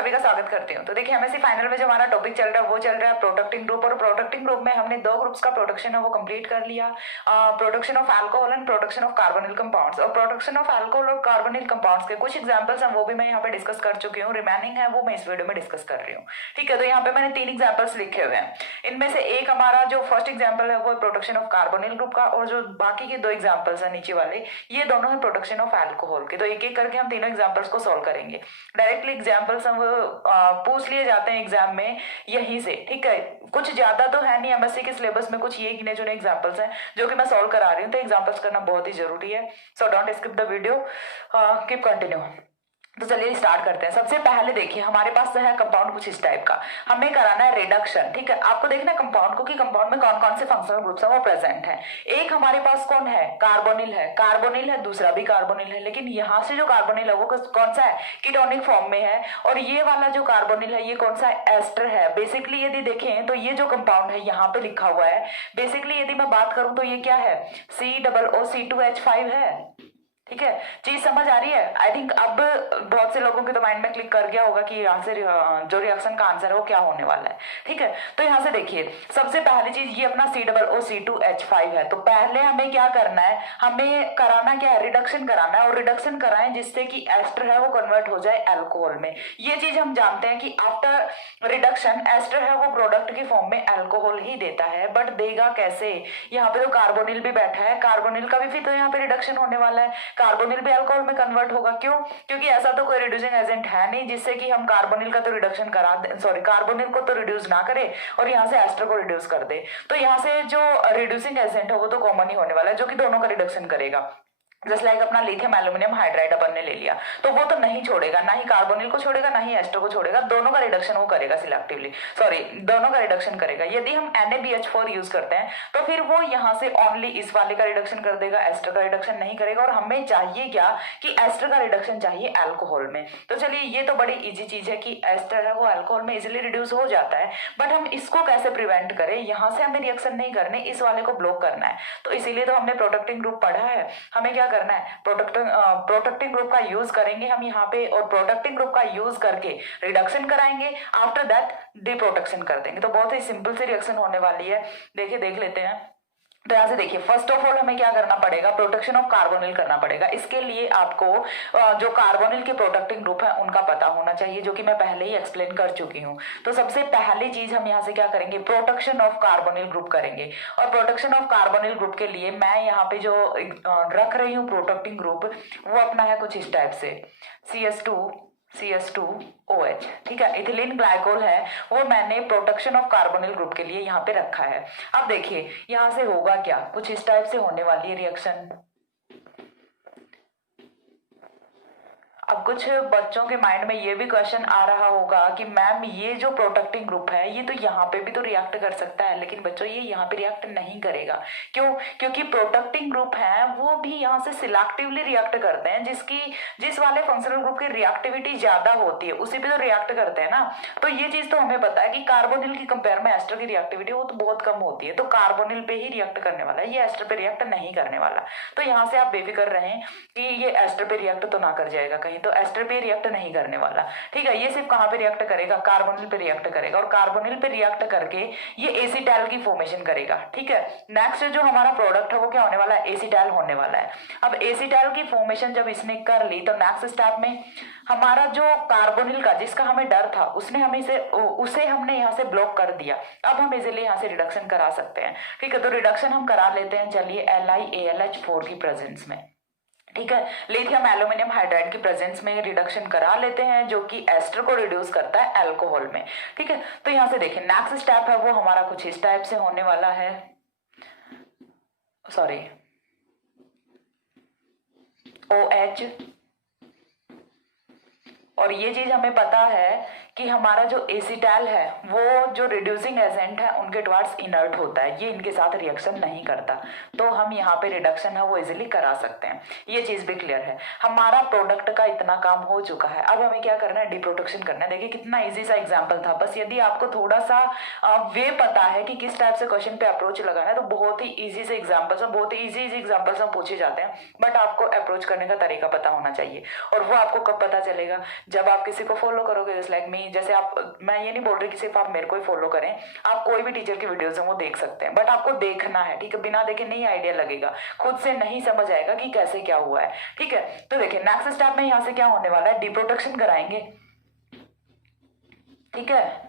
सभी का स्वागत करती हूँ। तो देखिए एमएससी फाइनल में जो हमारा टॉपिक चल रहा है वो चल रहा है प्रोडक्टिंग ग्रुप, और प्रोडक्टिंग ग्रुप में हमने दो ग्रुप्स का प्रोडक्शन है वो कंप्लीट कर लिया, production of alcohol and production of carbonyl compounds. और प्रोडक्शन ऑफ अल्कोहल और कार्बोनिल कंपाउंड्स के कुछ एग्जांपल्स हैं वो भी मैं यहाँ पे डिस्कस कर चुकी हूँ, रिमेनिंग है वो मैं इस वीडियो में डिस्कस कर रही हूँ। ठीक है, तो यहाँ पे मैंने 3 एग्जाम्पल्स लिखे हुए हैं। इनमें से एक हमारा जो फर्स्ट एग्जाम्पल है वो प्रोडक्शन ऑफ कार्बोनिल ग्रुप का, और जो बाकी के 2 एग्जाम्पल्स है नीचे वाले ये दोनों है प्रोडक्शन ऑफ अल्कोहल के। तो एक एक करके हम तीनों एग्जाम्पल्स को सॉल्व करेंगे। डायरेक्टली एग्जाम्पल्स हम पूछ लिए जाते हैं एग्जाम में यहीं से। ठीक है, कुछ ज्यादा तो है नहीं एमएससी के सिलेबस में, कुछ ये गिने चुने एग्जाम्पल्स हैं जो कि मैं सॉल्व करा रही हूँ, तो एग्जाम्पल्स करना बहुत ही जरूरी है। So don't skip the video, keep continue. तो चलिए स्टार्ट करते हैं। सबसे पहले देखिए हमारे पास है कंपाउंड कुछ इस टाइप का, हमें कराना है रिडक्शन। ठीक है, आपको देखना है कंपाउंड को कि कंपाउंड में कौन कौन से फंक्शनल ग्रुप्स है वो प्रेजेंट है। एक हमारे पास कौन है, कार्बोनिल है, कार्बोनिल है, दूसरा भी कार्बोनिल है, लेकिन यहाँ से जो कार्बोनिल है वो कौन सा है, कीटोनिक फॉर्म में है। और ये वाला जो कार्बोनिल है ये कौन सा है, एस्टर है। बेसिकली यदि देखें तो ये जो कंपाउंड है यहाँ पे लिखा हुआ है, बेसिकली यदि मैं बात करूं तो ये क्या है, COO-C2H5 है। ठीक है, चीज समझ आ रही है? आई थिंक अब बहुत से लोगों के तो माइंड में क्लिक कर गया होगा कि यहाँ से जो रिएक्शन का आंसर है वो क्या होने वाला है। ठीक है, तो यहाँ से देखिए सबसे पहली चीज ये अपना COO-C2H5 है। तो पहले हमें क्या करना है, हमें कराना क्या है, रिडक्शन कराना है। और रिडक्शन कराएं जिससे कि एस्टर है वो कन्वर्ट हो जाए अल्कोहल में। ये चीज हम जानते हैं कि आफ्टर रिडक्शन एस्टर है वो प्रोडक्ट की फॉर्म में अल्कोहल ही देता है। बट देगा कैसे, यहाँ पे तो कार्बोनिल भी बैठा है, कार्बोनिल का भी फिर तो यहाँ पे रिडक्शन होने वाला है, कार्बोनिल भी अल्कोहल में कन्वर्ट होगा। क्यों? क्योंकि ऐसा तो कोई रिड्यूसिंग एजेंट है नहीं जिससे कि हम कार्बोनिल का तो रिडक्शन करा दे, सॉरी कार्बोनिल को तो रिड्यूस ना करे और यहाँ से एस्टर को रिड्यूस कर दे। तो यहाँ से जो रिड्यूसिंग एजेंट है वो तो कॉमन ही होने वाला है जो कि दोनों का रिडक्शन करेगा। जस्ट लाइक अपना लिथियम एल्यूमिनियम हाइड्राइड अपन ने ले लिया, तो वो तो नहीं छोड़ेगा, ना ही कार्बोनिल को छोड़ेगा ना ही एस्टर को छोड़ेगा, दोनों का रिडक्शन वो करेगा सिलेक्टिवली, सॉरी दोनों का रिडक्शन करेगा। यदि हम NaBH4 यूज करते हैं तो फिर वो यहाँ से ओनली इस वाले का रिडक्शन कर देगा, एस्टर का रिडक्शन नहीं करेगा। और हमें चाहिए क्या कि एस्टर का रिडक्शन चाहिए अल्कोहल में। तो चलिए ये तो बड़ी इजी चीज है कि एस्टर है वो अल्कोहल में इजिली रिड्यूस हो जाता है। बट हम इसको कैसे प्रिवेंट करें, यहाँ से हमें रिएक्शन नहीं करने, इस वाले को ब्लॉक करना है। तो इसीलिए तो हमने प्रोटेक्टिंग ग्रुप पढ़ा है। हमें क्या करना है, प्रोटेक्टिंग ग्रुप का यूज करेंगे हम यहाँ पे, और प्रोटेक्टिंग ग्रुप का यूज करके रिडक्शन कराएंगे, आफ्टर दैट डिप्रोटेक्शन कर देंगे। तो बहुत ही सिंपल सी रिएक्शन होने वाली है। देखिए देख लेते हैं। तो यहाँ से देखिए फर्स्ट ऑफ ऑल हमें क्या करना पड़ेगा, प्रोटेक्शन ऑफ कार्बोनिल करना पड़ेगा। इसके लिए आपको जो कार्बोनिल के प्रोटेक्टिंग ग्रुप है उनका पता होना चाहिए, जो कि मैं पहले ही एक्सप्लेन कर चुकी हूँ। तो सबसे पहली चीज हम यहाँ से क्या करेंगे, प्रोटेक्शन ऑफ कार्बोनिल ग्रुप करेंगे। और प्रोटेक्शन ऑफ कार्बोनिल ग्रुप के लिए मैं यहाँ पे जो रख रही हूँ प्रोटेक्टिंग ग्रुप, वो अपना है कुछ इस टाइप से, CS2OH। ठीक है, इथिलीन ग्लाइकोल है वो मैंने प्रोटेक्शन ऑफ कार्बोनिल ग्रुप के लिए यहाँ पे रखा है। अब देखिए यहाँ से होगा क्या, कुछ इस टाइप से होने वाली है रिएक्शन। अब कुछ बच्चों के माइंड में ये भी क्वेश्चन आ रहा होगा कि मैम ये जो प्रोटेक्टिंग ग्रुप है ये तो यहाँ पे भी तो रिएक्ट कर सकता है, लेकिन बच्चों ये यहाँ पे रिएक्ट नहीं करेगा। क्यों? क्योंकि प्रोटेक्टिंग ग्रुप है वो भी यहाँ से सिलेक्टिवली रिएक्ट करते हैं, जिस वाले फंक्शनल ग्रुप की रिएक्टिविटी ज्यादा होती है उसी पे तो रिएक्ट करते हैं ना। तो ये चीज तो हमें पता है कि कार्बोनिल की कंपेयर में एस्टर की रिएक्टिविटी वो तो बहुत कम होती है, तो कार्बोनिल पे ही रिएक्ट करने वाला है, ये एस्टर पे रिएक्ट नहीं करने वाला। तो यहाँ से आप बेफिक्र रहें कि ये एस्टर पे रिएक्ट तो ना कर जाएगा कहीं, तो एस्टर पे रिएक्ट नहीं करने वाला। ठीक है, ये सिर्फ कहां पे रिएक्ट करेगा, कार्बोनिल पे रिएक्ट करेगा, और कार्बोनिल पे रिएक्ट करके ये एसीटैल की फॉर्मेशन करेगा। ठीक है, नेक्स्ट जो हमारा प्रोडक्ट है वो क्या होने वाला है, एसीटैल होने वाला है। अब एसीटैल की फॉर्मेशन जब इसने कर ली तो नेक्स्ट स्टेप में हमारा जो कार्बोनिल का जिसका हमें डर था उसे हमने यहाँ से ब्लॉक कर दिया। अब हम इजिली यहाँ से रिडक्शन करा सकते हैं। ठीक है, तो रिडक्शन हम करा लेते हैं, चलिए LiAlH4 की प्रेजेंस में। ठीक है, लिथियम एल्यूमिनियम हाइड्राइड की प्रेजेंस में रिडक्शन करा लेते हैं जो कि एस्टर को रिड्यूस करता है अल्कोहल में। ठीक है, तो यहां से देखिए नेक्स्ट स्टेप है वो हमारा कुछ इस टाइप से होने वाला है, सॉरी OH। और ये चीज हमें पता है कि हमारा जो एसिटाइल है वो जो रिड्यूसिंग एजेंट है उनके टुवर्ड्स इनर्ट होता है, ये इनके साथ रिएक्शन नहीं करता, तो हम यहाँ पे रिडक्शन है वो इजीली करा सकते हैं। ये चीज भी क्लियर है। हमारा प्रोडक्ट का इतना काम हो चुका है, अब हमें क्या करना है, डिप्रोडक्शन करना है। देखिए कितना इजी सा एग्जाम्पल था, बस यदि आपको थोड़ा सा वे पता है कि किस टाइप से क्वेश्चन पे अप्रोच लगाना है तो बहुत ही इजी से एग्जाम्पल्स, बहुत ही इजी एग्जाम्पल्स हम पूछे जाते हैं, बट आपको अप्रोच करने का तरीका पता होना चाहिए। और वो आपको कब पता चलेगा, जब आप किसी को फॉलो करोगे, जैसे लाइक मी, जैसे आप, मैं ये नहीं बोल रही कि सिर्फ आप मेरे को ही फॉलो करें, आप कोई भी टीचर की वीडियोस हैं वो देख सकते हैं, बट आपको देखना है, ठीक है, बिना देखे नहीं आइडिया लगेगा, खुद से नहीं समझ आएगा कि कैसे क्या हुआ है, ठीक है। तो देखिए नेक्स्ट स्टेप में यहाँ से क्या होने वाला है, डिप्रोडक्शन कराएंगे, ठीक है।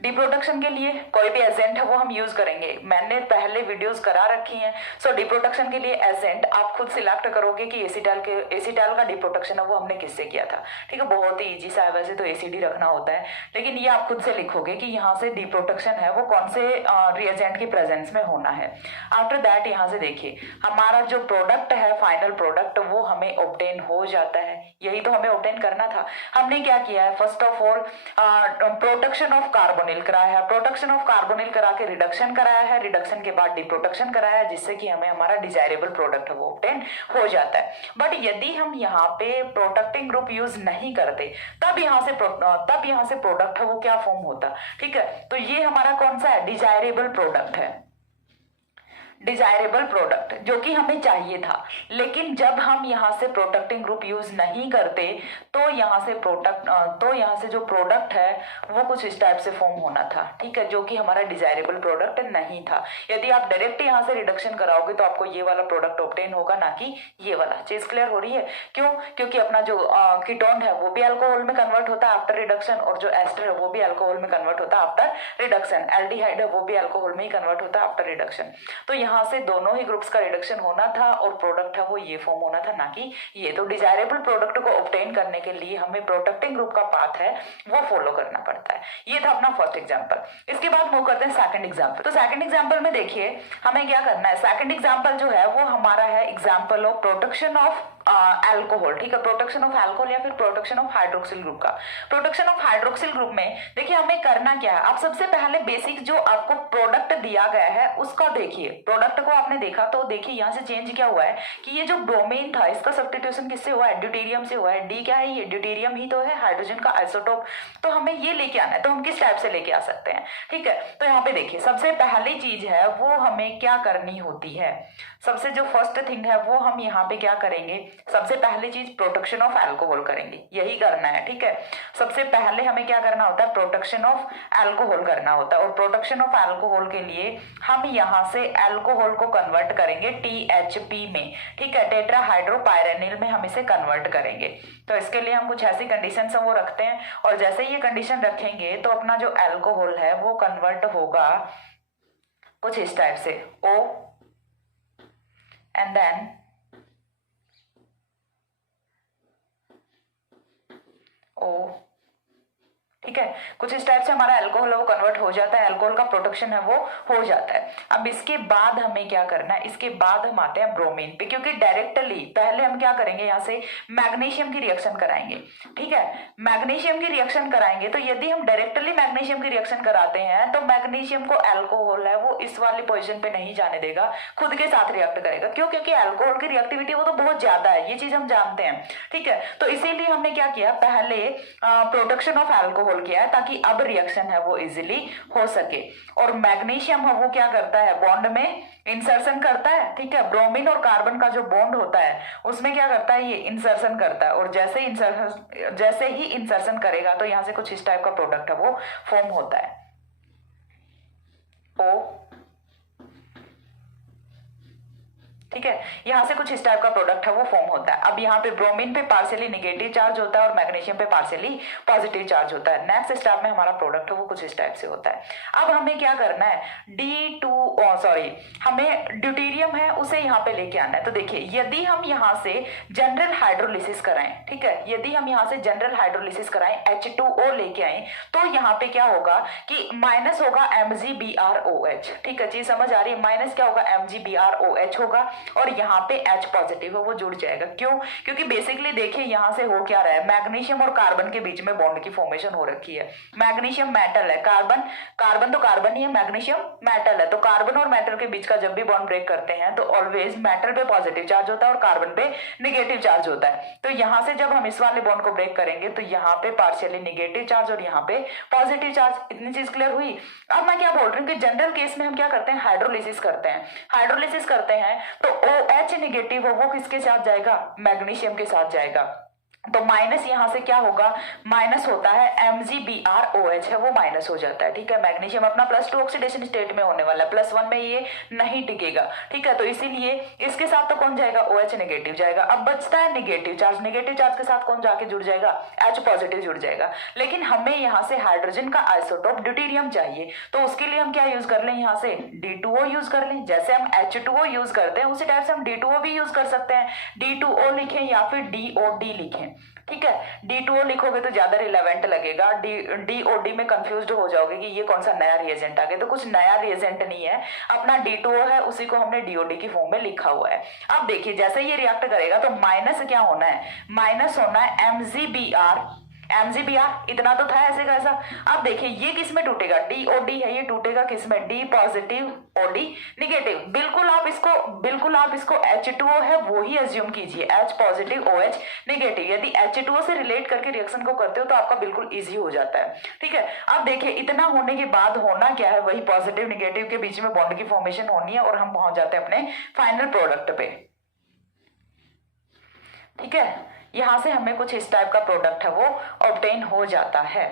डिप्रोडक्शन के लिए कोई भी एजेंट है वो हम यूज करेंगे, मैंने पहले वीडियोस करा रखी हैं। सो डिप्रोडक्शन के लिए एजेंट आप खुद सिलेक्ट करोगे कि एसिटाइल का डिप्रोडक्शन है वो हमने किससे किया था, ठीक है, बहुत ही इजी सा है, वैसे तो एसिडी रखना होता है, लेकिन ये आप खुद से लिखोगे कि यहाँ से डिप्रोडक्शन है वो कौन से रिएजेंट की प्रेजेंस में होना है। आफ्टर दैट यहाँ से देखिए हमारा जो प्रोडक्ट है, फाइनल प्रोडक्ट, वो हमें ऑब्टेन हो जाता है, यही तो हमें ऑब्टेन करना था। हमने क्या किया है, first of all production of carbonyl कराया है, प्रोडक्शन ऑफ कार्बोनिल करा के रिडक्शन कराया है, रिडक्शन के बाद डिप्रोडक्शन कराया है, जिससे कि हमें हमारा डिजायरेबल प्रोडक्ट वो ऑब्टेन हो जाता है। बट यदि हम यहाँ पे प्रोडक्टिंग ग्रुप यूज नहीं करते तब यहाँ से प्रोडक्ट है वो क्या फॉर्म होता, ठीक है। तो ये हमारा कौन सा है, डिजायरेबल प्रोडक्ट है, डिजायरेबल प्रोडक्ट जो कि हमें चाहिए था। लेकिन जब हम यहाँ से प्रोडक्टिंग ग्रुप यूज नहीं करते तो यहाँ से जो प्रोडक्ट है वो कुछ इस टाइप से फॉर्म होना था, ठीक है, जो कि हमारा डिजायरेबल प्रोडक्ट नहीं था। यदि आप डायरेक्ट यहाँ से रिडक्शन कराओगे तो आपको ये वाला प्रोडक्ट ऑब्टेन होगा, ना कि ये वाला। चीज क्लियर हो रही है, क्यों, क्योंकि अपना जो कीटोन है वो भी अल्कोहल में कन्वर्ट होता है आफ्टर रिडक्शन, और जो एस्टर है वो भी अल्कोहल में कन्वर्ट होता है आफ्टर रिडक्शन, एल्डिहाइड है वो भी अल्कोहल में ही कन्वर्ट होता है आफ्टर रिडक्शन। तो यहाँ से दोनों ही ग्रुप्स का रिडक्शन होना था और प्रोडक्ट है वो ये फॉर्म होना था, ना कि ये। तो डिजायरेबल प्रोडक्ट को ऑब्टेन करने के लिए हमें प्रोडक्टिंग ग्रुप का पाथ है वो फॉलो करना पड़ता है। ये था अपना फर्स्ट एग्जांपल। इसके बाद मूव करते हैं सेकंड एग्जांपल। तो सेकंड एग्जांपल में देखिए हमें क्या करना है, सेकंड एग्जांपल जो है वो हमारा है example of production of alcohol, ठीक है, प्रोडक्शन ऑफ एल्कोहल या फिर प्रोडक्शन ऑफ हाइड्रोक्सिल ग्रुप का। प्रोडक्शन ऑफ हाइड्रोक्सिल ग्रुप में देखिए हमें करना क्या है, आप सबसे पहले बेसिक जो आपको प्रोडक्ट दिया गया है उसका देखिए। प्रोडक्ट को आपने देखा तो देखिए यहाँ से चेंज क्या हुआ है कि ये जो ब्रोमीन था इसका सब्स्टिट्यूशन किससे हुआ है, ड्यूटेरियम से हुआ है। डी क्या है, ये ड्यूटेरियम ही तो है, हाइड्रोजन का आइसोटोप। तो हमें ये लेके आना है, तो हम किस टाइप से लेके आ सकते हैं, ठीक है। तो यहाँ पे देखिए सबसे पहली चीज है वो हमें क्या करनी होती है, सबसे जो फर्स्ट थिंग है वो हम यहाँ पे क्या करेंगे, सबसे पहली चीज प्रोडक्शन ऑफ अल्कोहल करेंगे, यही करना है, ठीक है। सबसे पहले हमें क्या करना होता है, प्रोडक्शन ऑफ अल्कोहल करना होता है। और प्रोडक्शन ऑफ अल्कोहल के लिए हम यहाँ से अल्कोहल को कन्वर्ट करेंगे THP में, ठीक है, टेट्राहाइड्रोपायरेनिल में हम इसे कन्वर्ट करेंगे। तो इसके लिए हम कुछ ऐसी कंडीशन वो रखते हैं, और जैसे ये कंडीशन रखेंगे तो अपना जो अल्कोहल है वो कन्वर्ट होगा कुछ इस टाइप से, O and then O, ठीक है, कुछ इस टाइप से हमारा अल्कोहल है वो कन्वर्ट हो जाता है, अल्कोहल का प्रोडक्शन है वो हो जाता है। अब इसके बाद हमें क्या करना है, इसके बाद हम आते हैं ब्रोमीन पे, क्योंकि डायरेक्टली पहले हम क्या करेंगे, यहाँ से मैग्नीशियम की रिएक्शन कराएंगे, ठीक है। मैग्नीशियम की रिएक्शन कराएंगे तो यदि हम डायरेक्टली मैग्नीशियम की रिएक्शन कराते हैं तो मैग्नीशियम को अल्कोहल है वो इस वाली पोजिशन पे नहीं जाने देगा, खुद के साथ रिएक्ट करेगा। क्यों, क्योंकि अल्कोहल की रिएक्टिविटी वो तो बहुत ज्यादा है, ये चीज हम जानते हैं, ठीक है। तो इसीलिए हमने क्या किया, पहले प्रोडक्शन ऑफ अल्कोहल किया है ताकि अब रिएक्शन है वो इजीली हो सके। और मैग्नीशियम है वो क्या करता है, बॉन्ड में इंसर्शन करता है, ठीक है। ब्रोमीन और कार्बन का जो बॉन्ड होता है उसमें क्या करता है, ये इंसर्शन करता है, और जैसे ही इंसर्शन करेगा तो यहाँ से कुछ इस टाइप का प्रोडक्ट है वो फॉर्म होता है, O, ठीक है। यहाँ से कुछ इस टाइप का प्रोडक्ट है वो फॉर्म होता है। अब यहाँ पे ब्रोमीन पे पार्शियली नेगेटिव चार्ज होता है और मैग्नीशियम पे पार्शियली पॉजिटिव चार्ज होता है। नेक्स्ट स्टेप में हमारा प्रोडक्ट है वो कुछ इस टाइप से होता है। अब हमें क्या करना है, हमें ड्यूटेरियम है उसे यहाँ पे लेके आना है। तो देखिए यदि हम यहाँ से जनरल हाइड्रोलिसिस कराएं, ठीक है, यदि हम यहाँ से जनरल हाइड्रोलिसिस कराएं, H2O लेके आए, तो यहाँ पे क्या होगा कि माइनस होगा MgBrOH, ठीक है, चीज समझ आ रही है, माइनस क्या होगा MgBrOH होगा। और यहाँ पे H पॉजिटिव है वो जुड़ जाएगा। क्यों? क्योंकि बेसिकली देखिए यहाँ से हो क्या रहा है, मैग्नीशियम और कार्बन के बीच में बॉन्ड की फॉर्मेशन हो रखी है। मैग्नीशियम मेटल है, कार्बन कार्बन तो कार्बन ही है, मैग्नीशियम मेटल है। तो कार्बन और मेटल के बीच का जब भी बॉन्ड ब्रेक करते हैं तो ऑलवेज मेटल पे पॉजिटिव चार्ज होता है और कार्बन पे निगेटिव चार्ज होता है। तो यहाँ से जब हम इस वाले बॉन्ड को ब्रेक करेंगे तो यहाँ पे पार्शियली निगेटिव चार्ज और यहाँ पे पॉजिटिव चार्ज। इतनी चीज क्लियर हुई। अब मैं क्या बोल रही हूँ कि जनरल केस में हम क्या करते हैं, हाइड्रोलिसिस करते हैं। हाइड्रोलिसिस करते हैं तो OH निगेटिव वो किसके साथ जाएगा, मैग्नीशियम के साथ जाएगा। तो माइनस यहाँ से क्या होगा, माइनस होता है MgBrOH है वो माइनस हो जाता है। ठीक है, मैग्नीशियम अपना +2 ऑक्सीडेशन स्टेट में होने वाला है, +1 में ये नहीं टिकेगा। ठीक है, तो इसीलिए इसके साथ तो कौन जाएगा, OH नेगेटिव जाएगा। अब बचता है निगेटिव चार्ज, निगेटिव चार्ज के साथ कौन जाके जुड़ जाएगा, H पॉजिटिव जुड़ जाएगा। लेकिन हमें यहाँ से हाइड्रोजन का आइसोटोप ड्यूटेरियम चाहिए, तो उसके लिए हम क्या यूज कर लें, यहाँ से D2O यूज कर लें। जैसे हम H2O यूज करते हैं उसी टाइप से हम D2O भी यूज कर सकते हैं। D2O लिखें या फिर DOD लिखें। ठीक है, D2O लिखोगे तो ज्यादा रिलेवेंट लगेगा, DOD में कंफ्यूज हो जाओगे कि ये कौन सा नया रिएजेंट आ गया। तो कुछ नया रिएजेंट नहीं है, अपना D2O है उसी को हमने DOD की फॉर्म में लिखा हुआ है। अब देखिए जैसे ये रिएक्ट करेगा तो माइनस क्या होना है, माइनस होना है MgBr इतना तो था ऐसे कैसा। अब देखिए ये किस में टूटेगा, DOD है ये टूटेगा किस में, D पॉजिटिव OD निगेटिव। बिल्कुल आप इसको H2O है वो ही एज्यूम कीजिए, H पॉजिटिव OH निगेटिव। यदि H2O से रिलेट करके रिएक्शन को करते हो तो आपका बिल्कुल इजी हो जाता है। ठीक है, अब देखिए इतना होने के बाद होना क्या है, वही पॉजिटिव निगेटिव के बीच में बॉन्ड की फॉर्मेशन होनी है और हम पहुंच जाते हैं अपने फाइनल प्रोडक्ट पे। ठीक है, यहां से हमें कुछ इस टाइप का प्रोडक्ट है वो ऑब्टेन हो जाता है।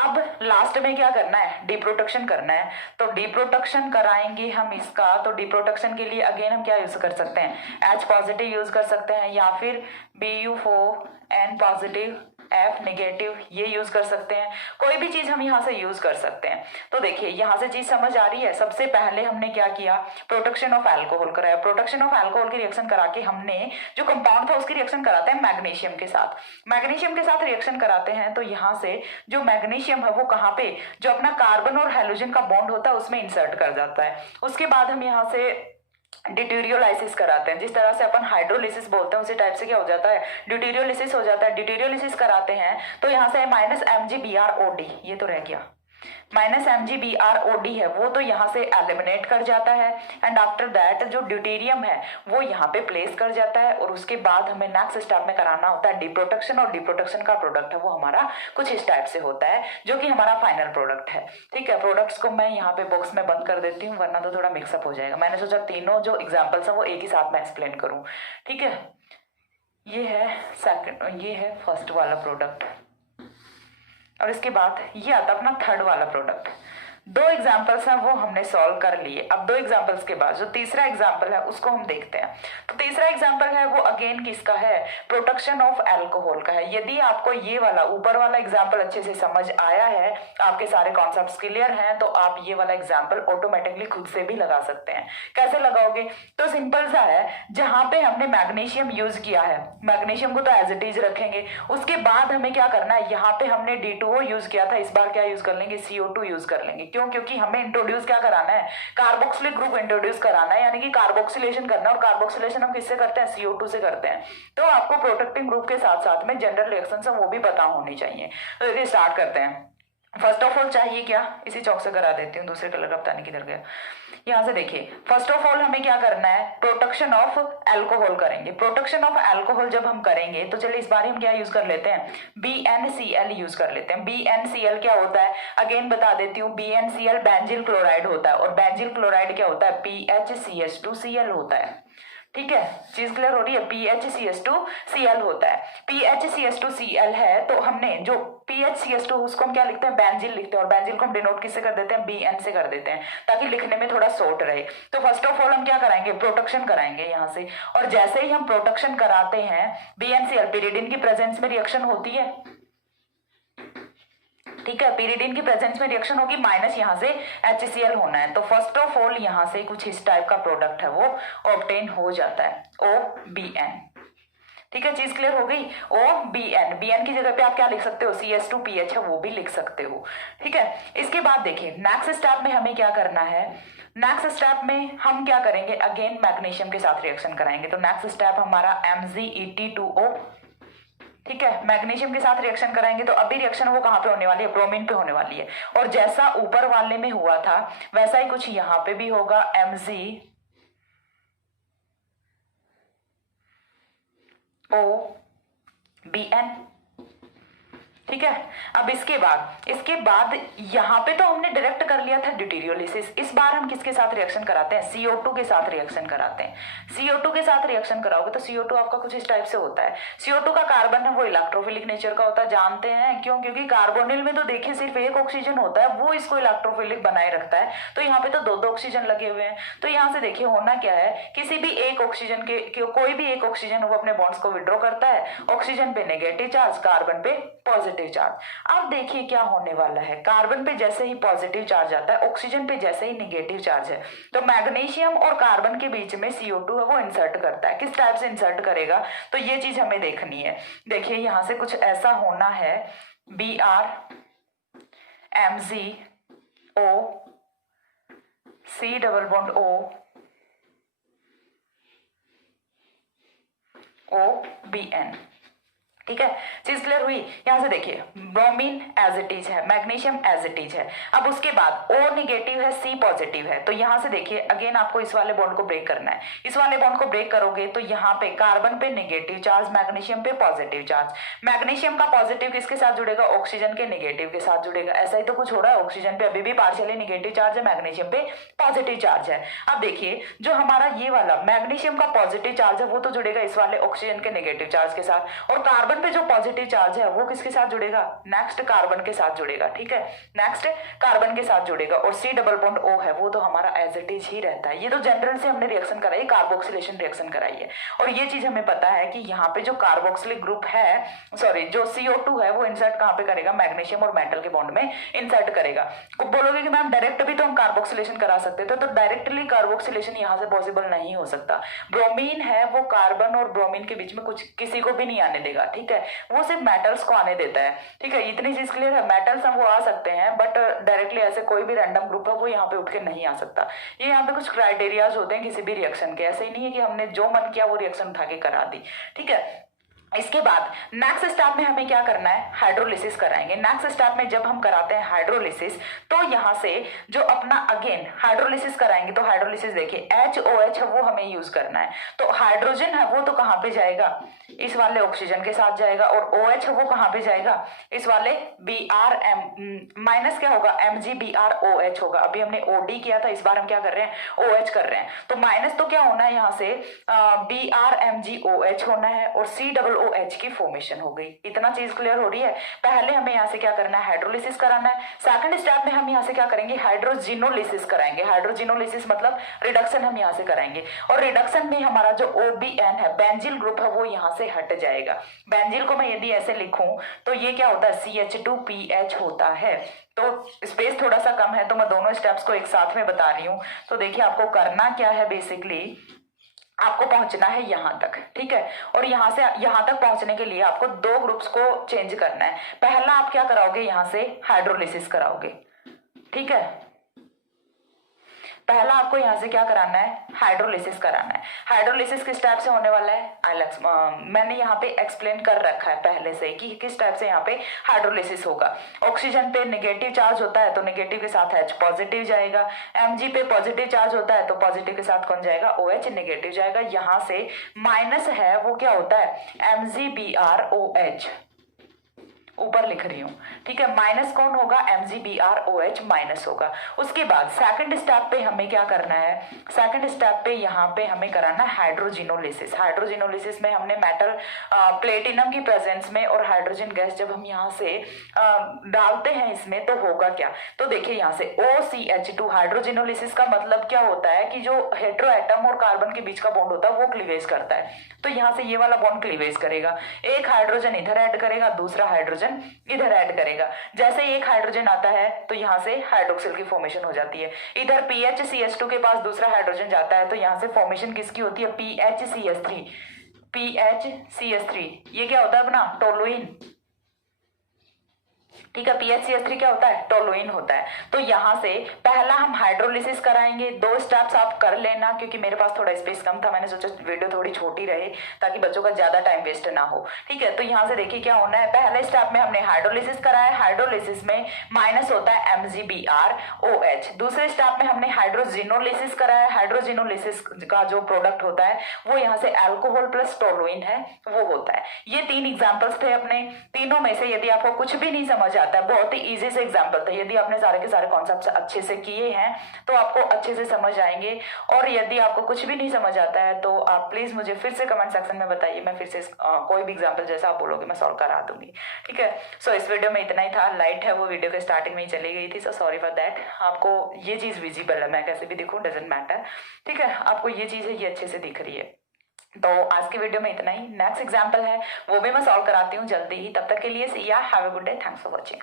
अब लास्ट में क्या करना है, डिप्रोटेक्शन करना है। तो डिप्रोटेक्शन कराएंगे हम इसका, तो डिप्रोटेक्शन के लिए अगेन हम क्या यूज कर सकते हैं, H पॉजिटिव यूज कर सकते हैं या फिर BU4N पॉजिटिव F नेगेटिव ये यूज कर सकते हैं। कोई भी चीज हम यहाँ से यूज कर सकते हैं। तो देखिए यहाँ से चीज समझ आ रही है। सबसे पहले हमने क्या किया, प्रोटेक्शन ऑफ अल्कोहल कराया। प्रोटेक्शन ऑफ अल्कोहल की रिएक्शन करा के हमने जो कंपाउंड था उसकी रिएक्शन कराते हैं मैग्नीशियम के साथ। मैग्नीशियम के साथ रिएक्शन कराते हैं तो यहाँ से जो मैग्नीशियम है वो कहाँ पे, जो अपना कार्बन और हेलोजन का बॉन्ड होता है उसमें इंसर्ट कर जाता है। उसके बाद हम यहाँ से ड्यूटेरियोलाइसिस कराते हैं। जिस तरह से अपन हाइड्रोलिसिस बोलते हैं उसी टाइप से क्या हो जाता है, ड्यूटेरियोलिसिस हो जाता है। ड्यूटेरियोलिसिस कराते हैं तो यहाँ से -MgBrOD ये तो रह गया, -MgBrOD है वो तो यहाँ से एलिमिनेट कर जाता है। एंड आफ्टर दैट जो ड्यूटेरियम है वो यहाँ पे प्लेस कर जाता है और उसके बाद हमें नेक्स्ट स्टेप में कराना होता है डिप्रोटेक्शन। और डिप्रोटेक्शन का प्रोडक्ट है वो हमारा कुछ इस टाइप से होता है जो कि हमारा फाइनल प्रोडक्ट है। ठीक है, प्रोडक्ट्स को मैं यहाँ पे बॉक्स में बंद कर देती हूँ वरना तो थोड़ा मिक्सअप हो जाएगा। मैंने सोचा तीनों जो एग्जाम्पल्स है वो एक ही साथ में एक्सप्लेन करूँ। ठीक है, ये है सेकंड, ये है फर्स्ट वाला प्रोडक्ट और इसके बाद ये आता अपना थर्ड वाला प्रोडक्ट। दो एग्जाम्पल्स हैं वो हमने सॉल्व कर लिए। अब दो एग्जाम्पल्स के बाद जो तीसरा एग्जाम्पल है उसको हम देखते हैं। तो तीसरा एग्जाम्पल है वो अगेन किसका है, प्रोटेक्शन ऑफ अल्कोहल का है। यदि आपको ये वाला ऊपर वाला एग्जाम्पल अच्छे से समझ आया है, आपके सारे कॉन्सेप्ट्स क्लियर हैं, तो आप ये वाला एग्जाम्पल ऑटोमेटिकली खुद से भी लगा सकते हैं। कैसे लगाओगे, तो सिंपल सा है, जहां पे हमने मैग्नीशियम यूज किया है मैग्नीशियम को तो एज इट इज रखेंगे। उसके बाद हमें क्या करना है, यहाँ पे हमने D2O यूज किया था, इस बार क्या यूज कर लेंगे, CO2 यूज कर लेंगे। क्यों, क्योंकि हमें इंट्रोड्यूस क्या कराना है, कार्बोक्सिलिक ग्रुप इंट्रोड्यूस कराना है, यानी कि कार्बोक्सिलेशन करना है। और कार्बोक्सिलेशन हम किससे करते हैं, CO2 से करते हैं। तो आपको प्रोटेक्टिंग ग्रुप के साथ साथ में जनरल रिएक्शंस वो भी पता होनी चाहिए। तो चलिए स्टार्ट करते हैं। फर्स्ट ऑफ ऑल चाहिए क्या, इसी चौक से करा देती हूँ, दूसरे कलर का पता नहीं किधर गया। यहाँ से देखिए, फर्स्ट ऑफ ऑल हमें क्या करना है, प्रोटेक्शन ऑफ अल्कोहल करेंगे। प्रोटेक्शन ऑफ अल्कोहल जब हम करेंगे तो चलिए इस बार हम क्या यूज कर लेते हैं, BnCl यूज कर लेते हैं। BnCl क्या होता है, अगेन बता देती हूँ, BnCl बेंजिल क्लोराइड होता है और बेंजिल क्लोराइड क्या होता है, PHCH2Cl होता है। ठीक है, चीज क्लियर हो रही है, PHCH2Cl होता है। PHCH2Cl है तो हमने जो PHCH2 उसको हम क्या लिखते हैं, बेंजील लिखते हैं और बेंजील को हम डिनोट किससे कर देते हैं, Bn से कर देते हैं ताकि लिखने में थोड़ा शॉर्ट रहे। तो फर्स्ट ऑफ ऑल हम क्या कराएंगे, प्रोटेक्शन कराएंगे यहाँ से। और जैसे ही हम प्रोटेक्शन कराते हैं BnCl, pyridine की प्रेजेंस में रिएक्शन होती है। ठीक है, pyridine की प्रेजेंस में रिएक्शन होगी, माइनस यहाँ से HCl होना है। तो फर्स्ट ऑफ ऑल यहाँ से कुछ इस टाइप का प्रोडक्ट है वो ऑब्टेन हो जाता है, OBN। ठीक है, चीज क्लियर हो गई, OBN। BN की जगह पे आप क्या लिख सकते हो, CH2PH है वो भी लिख सकते हो। ठीक है, इसके बाद देखिए नेक्स्ट स्टेप में हमें क्या करना है, नेक्स्ट स्टेप में हम क्या करेंगे, अगेन मैग्नीशियम के साथ रिएक्शन कराएंगे। तो नेक्स्ट स्टेप हमारा MgEt2O, ठीक है, मैग्नीशियम के साथ रिएक्शन कराएंगे। तो अभी रिएक्शन वो कहाँ पे होने वाली है, ब्रोमीन पे होने वाली है। और जैसा ऊपर वाले में हुआ था वैसा ही कुछ यहाँ पे भी होगा, MgOBn, ठीक है। अब इसके बाद यहाँ पे तो हमने डायरेक्ट कर लिया था ड्यूटेरियोलिसिस। इस बार हम किसके साथ रिएक्शन कराते हैं, CO2 के साथ रिएक्शन कराते हैं। CO2 के साथ रिएक्शन कराओगे तो CO2 आपका कुछ इस टाइप से होता है। CO2 का कार्बन है वो इलेक्ट्रोफिलिक नेचर का होता है, जानते हैं क्यों, क्योंकि कार्बोनिल में तो देखिए सिर्फ एक ऑक्सीजन होता है, वो इसको इलेक्ट्रोफिलिक बनाए रखता है। तो यहाँ पे तो दो ऑक्सीजन लगे हुए हैं। तो यहाँ से देखिए होना क्या है, किसी भी एक ऑक्सीजन के कोई भी एक ऑक्सीजन वो अपने बॉन्ड्स को विड्रॉ करता है, ऑक्सीजन पे नेगेटिव चार्ज, कार्बन पे पॉजिटिव चार्ज। अब देखिए क्या होने वाला है, कार्बन पे जैसे ही पॉजिटिव चार्ज आता है, ऑक्सीजन पे जैसे ही नेगेटिव चार्ज है, तो मैग्नीशियम और कार्बन के बीच में CO2 है वो इंसर्ट करता है। किस टाइप से इंसर्ट करेगा, तो ये चीज हमें देखनी है। देखिए यहां से कुछ ऐसा होना है, Br MgO C double bond OBn, ठीक है, चीज क्लियर हुई। यहां से देखिए ब्रोमीन एज इट इज है, मैग्नीशियम एज इट इज है। अब उसके बाद O निगेटिव है, C पॉजिटिव है। तो यहां से देखिए अगेन आपको इस वाले बॉन्ड को ब्रेक करना है। इस वाले बॉन्ड को ब्रेक करोगे तो यहाँ पे कार्बन पे नेगेटिव चार्ज, मैग्नीशियम पे पॉजिटिव चार्ज। मैग्नीशियम का पॉजिटिव किसके साथ जुड़ेगा, ऑक्सीजन के नेगेटिव के साथ जुड़ेगा। ऐसा ही तो कुछ हो रहा है, ऑक्सीजन पे अभी भी पार्शियली नेगेटिव चार्ज है, मैग्नीशियम पे पॉजिटिव चार्ज है। अब देखिए जो हमारा ये वाला मैग्नीशियम का पॉजिटिव चार्ज है वो तो जुड़ेगा इस वाले ऑक्सीजन के नेगेटिव चार्ज के साथ, और कार्बन पे जो पॉजिटिव चार्ज है वो किसके साथ जुड़ेगा, नेक्स्ट कार्बन के साथ जुड़ेगा, ठीक है, नेक्स्ट कार्बन के साथ जुड़ेगा। और C डबल बॉन्ड O है वो तो हमारा एज इट इज ही रहता है। ये तो जनरल से हमने रिएक्शन कराई, कार्बोक्सिलेशन रिएक्शन कराई है। और ये चीज हमें पता है कि यहाँ पे जो कार्बोक्सिलिक ग्रुप है, सॉरी जो CO2 है वो इंसर्ट कहाँ पे करेगा, मैग्नीशियम और मेटल के बॉन्ड में इंसर्ट करेगा। बोलोगे कि मैम डायरेक्ट भी तो हम कार्बोक्सिलेशन करा सकते थे, तो डायरेक्टली कार्बोक्सिलेशन यहाँ से पॉसिबल नहीं हो सकता। ब्रोमीन है वो कार्बन और ब्रोमीन के बीच में कुछ किसी को भी नहीं आने देगा, ठीक है, वो सिर्फ मेटल्स को आने देता है, ठीक है, इतनी चीज क्लियर है। मेटल्स हम वो आ सकते हैं बट डायरेक्टली ऐसे कोई भी रैंडम ग्रुप है वो यहाँ पे उठ के नहीं आ सकता। ये यहाँ पे कुछ क्राइटेरियाज होते हैं किसी भी रिएक्शन के, ऐसे ही नहीं है कि हमने जो मन किया वो रिएक्शन उठा के करा दी, ठीक है। इसके बाद नेक्स्ट स्टेप में हमें क्या करना है, हाइड्रोलिसिस कराएंगे। नेक्स्ट स्टेप में जब हम कराते हैं हाइड्रोलिसिस तो यहाँ से जो अपना अगेन हाइड्रोलिसिस कराएंगे, तो हाइड्रोलिसिस देखिए HOH है वो हमें यूज करना है। तो हाइड्रोजन है वो तो कहाँ पे जाएगा, इस वाले ऑक्सीजन के साथ जाएगा, और OH है वो कहाँ पे जाएगा, इस वाले BRM माइनस क्या होगा, MgBrOH होगा। अभी हमने OD किया था, इस बार हम क्या कर रहे हैं, OH कर रहे हैं। तो माइनस तो क्या होना है यहाँ से BrMgOH होना है, और C डबल OH की फॉर्मेशन हो गई। इतना चीज क्लियर हो रही है। पहले हमें यहाँ से क्या करना है, हाइड्रोलिसिस कराना है। सेकंड स्टेप में हम यहाँ से क्या करेंगे, हाइड्रोजिनोलिसिस कराएंगे। हाइड्रोजिनोलिसिस मतलब रिडक्शन हम यहाँ से कराएंगे, और रिडक्शन में हमारा जो OBN है, बेंजील ग्रुप है, वो यहाँ से हट जाएगा। बेंजील को मैं यदि ऐसे लिखूं तो ये क्या होता है, CH2PH होता है। तो स्पेस थोड़ा सा कम है तो मैं दोनों स्टेप्स को एक साथ में बता रही हूँ। तो देखिए आपको करना क्या है, बेसिकली आपको पहुंचना है यहां तक, ठीक है, और यहां से यहां तक पहुंचने के लिए आपको दो ग्रुप्स को चेंज करना है। पहला आप क्या कराओगे, यहां से हाइड्रोलिसिस कराओगे, ठीक है, पहला आपको यहां से क्या कराना है, हाइड्रोलिसिस कराना है। हाइड्रोलिसिस किस टाइप से होने वाला है, मैंने यहाँ पे एक्सप्लेन कर रखा है पहले से कि किस टाइप से यहाँ पे हाइड्रोलिसिस होगा। ऑक्सीजन पे नेगेटिव चार्ज होता है तो नेगेटिव के साथ H पॉजिटिव जाएगा, Mg पे पॉजिटिव चार्ज होता है तो पॉजिटिव के साथ कौन जाएगा, OH नेगेटिव जाएगा। यहाँ से माइनस है वो क्या होता है, MgBrOH, ऊपर लिख रही हूं, ठीक है, माइनस कौन होगा, MgBrOH माइनस होगा। उसके बाद सेकंड स्टेप पे हमें क्या करना है, सेकंड स्टेप पे यहाँ पे हमें कराना है हाइड्रोजिनोलिसिस। हाइड्रोजिनोलिसिस में हमने मेटल प्लेटिनम की प्रेजेंस में और हाइड्रोजन गैस जब हम यहाँ से डालते हैं इसमें तो होगा क्या, तो देखिए यहाँ से OCH2। हाइड्रोजिनोलिसिस का मतलब क्या होता है कि जो हेटेरो एटम और कार्बन के बीच का बॉन्ड होता है वो क्लीवेज करता है। तो यहाँ से ये वाला बॉन्ड क्लीवेज करेगा, एक हाइड्रोजन इधर ऐड करेगा, दूसरा हाइड्रोजन इधर ऐड करेगा। जैसे ही एक हाइड्रोजन आता है तो यहाँ से हाइड्रोक्सिल की फॉर्मेशन हो जाती है। इधर PHCH2 के पास दूसरा हाइड्रोजन जाता है तो यहाँ से फॉर्मेशन किसकी होती है, PHCH3। PHCH3 ये क्या होता है अपना, टोलुइन। ठीक है। PHCH3 क्या होता है, टोलुइन होता है। तो यहाँ से पहला हम हाइड्रोलिसिस कराएंगे, 2 स्टेप्स आप कर लेना, क्योंकि मेरे पास थोड़ा स्पेस कम था, मैंने सोचा वीडियो थोड़ी छोटी रहे ताकि बच्चों का ज्यादा टाइम वेस्ट ना हो। ठीक है, तो यहाँ से देखिए क्या होना है, पहले स्टेप में हमने हाइड्रोलिसिस कराया, हाइड्रोलिसिस में माइनस होता है MgBrOH। दूसरे स्टेप में हमने हाइड्रोजिनोलिसिस कराया, हाइड्रोजिनोलिसिस का जो प्रोडक्ट होता है वो यहाँ से अल्कोहल प्लस टोलुइन है वो होता है। ये 3 एग्जाम्पल्स थे अपने। तीनों में से यदि आपको कुछ भी नहीं समझ आता है, बहुत ही इजी से एग्जाम्पल थे, यदि आपने सारे के सारे कॉन्सेप्ट अच्छे से किए हैं तो आपको अच्छे से समझ आएंगे। और यदि आपको कुछ भी नहीं समझ आता है तो आप प्लीज मुझे फिर से कमेंट सेक्शन में बताइए, मैं फिर से कोई भी एग्जाम्पल जैसा आप बोलोगे मैं सॉल्व करा दूंगी। ठीक है, सो इस वीडियो में इतना ही था। लाइट है वो वीडियो के स्टार्टिंग में ही चली गई थी, सो सॉरी फॉर दैट। आपको ये चीज विजिबल है, मैं कैसे भी दिखूं डजेंट मैटर। ठीक है, आपको ये चीज है ये अच्छे से दिख रही है। तो आज की वीडियो में इतना ही। नेक्स्ट एग्जाम्पल है वो भी मैं सॉल्व कराती हूँ जल्दी ही। तब तक के लिए सी या, have a good day, thanks for watching.